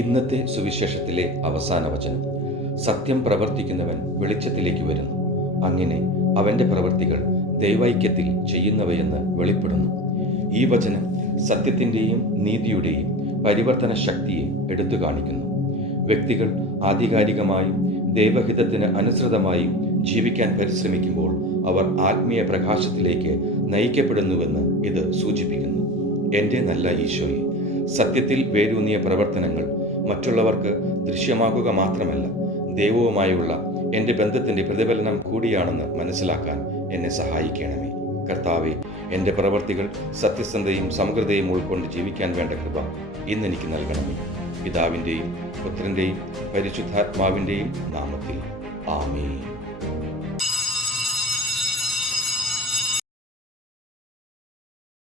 ഇന്നത്തെ സുവിശേഷത്തിലെ അവസാന വചനം: സത്യം പ്രവർത്തിക്കുന്നവൻ വെളിച്ചത്തിലേക്ക് വരുന്നു, അങ്ങനെ അവന്റെ പ്രവൃത്തികൾ ദൈവൈക്യത്തിൽ ചെയ്യുന്നവയെന്ന് വെളിപ്പെടുന്നു. ഈ വചനം സത്യത്തിൻ്റെയും നീതിയുടെയും പരിവർത്തന ശക്തിയെ എടുത്തു കാണിക്കുന്നു. വ്യക്തികൾ ആധികാരികമായും ദൈവഹിതത്തിന് അനുസൃതമായും ജീവിക്കാൻ പരിശ്രമിക്കുമ്പോൾ അവർ ആത്മീയ പ്രകാശത്തിലേക്ക് നയിക്കപ്പെടുന്നുവെന്ന് ഇത് സൂചിപ്പിക്കുന്നു. എൻ്റെ നല്ല ഈശോയെ, സത്യത്തിൽ വേരൂന്നിയ പ്രവർത്തനങ്ങൾ മറ്റുള്ളവർക്ക് ദൃശ്യമാകുക മാത്രമല്ല, ദൈവവുമായുള്ള എൻ്റെ ബന്ധത്തിൻ്റെ പ്രതിഫലനം കൂടിയാണെന്ന് മനസ്സിലാക്കാൻ എന്നെ സഹായിക്കണമേ. കർത്താവെ, എൻ്റെ പ്രവർത്തികൾ സത്യസന്ധതയും സമഗ്രതയും ഉൾക്കൊണ്ട് ജീവിക്കാൻ വേണ്ട കൃപ ഇന്നെനിക്ക് നൽകണമേ. പിതാവിൻ്റെയും പുത്രൻ്റെയും പരിശുദ്ധാത്മാവിൻ്റെയും നാമത്തിൽ ആമേൻ.